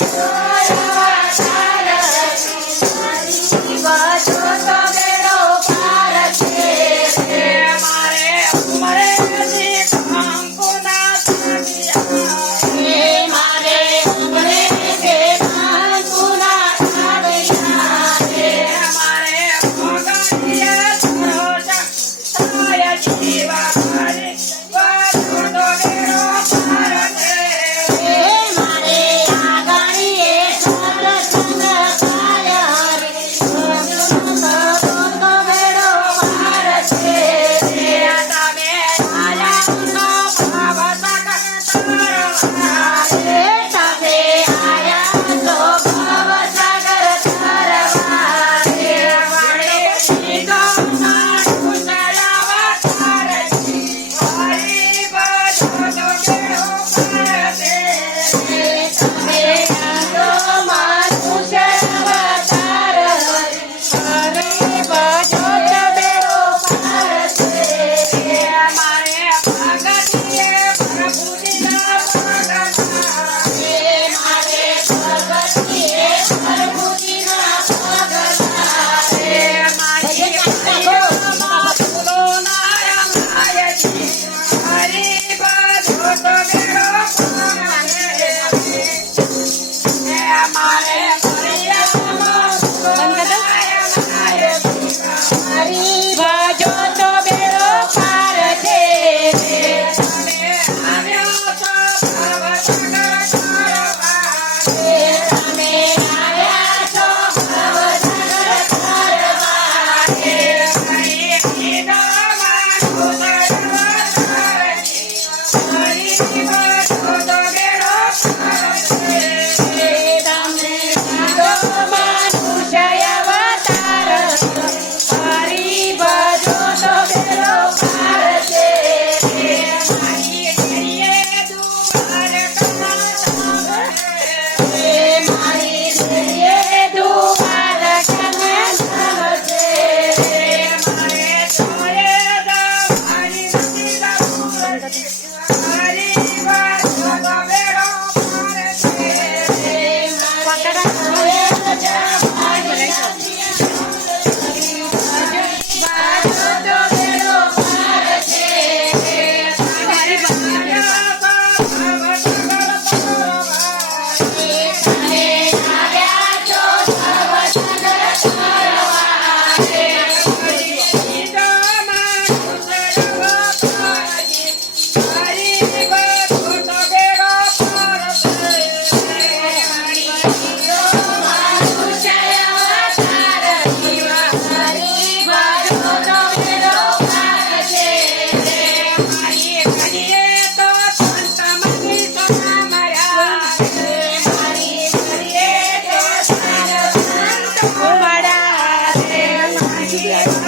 Yes. ભજો Yeah.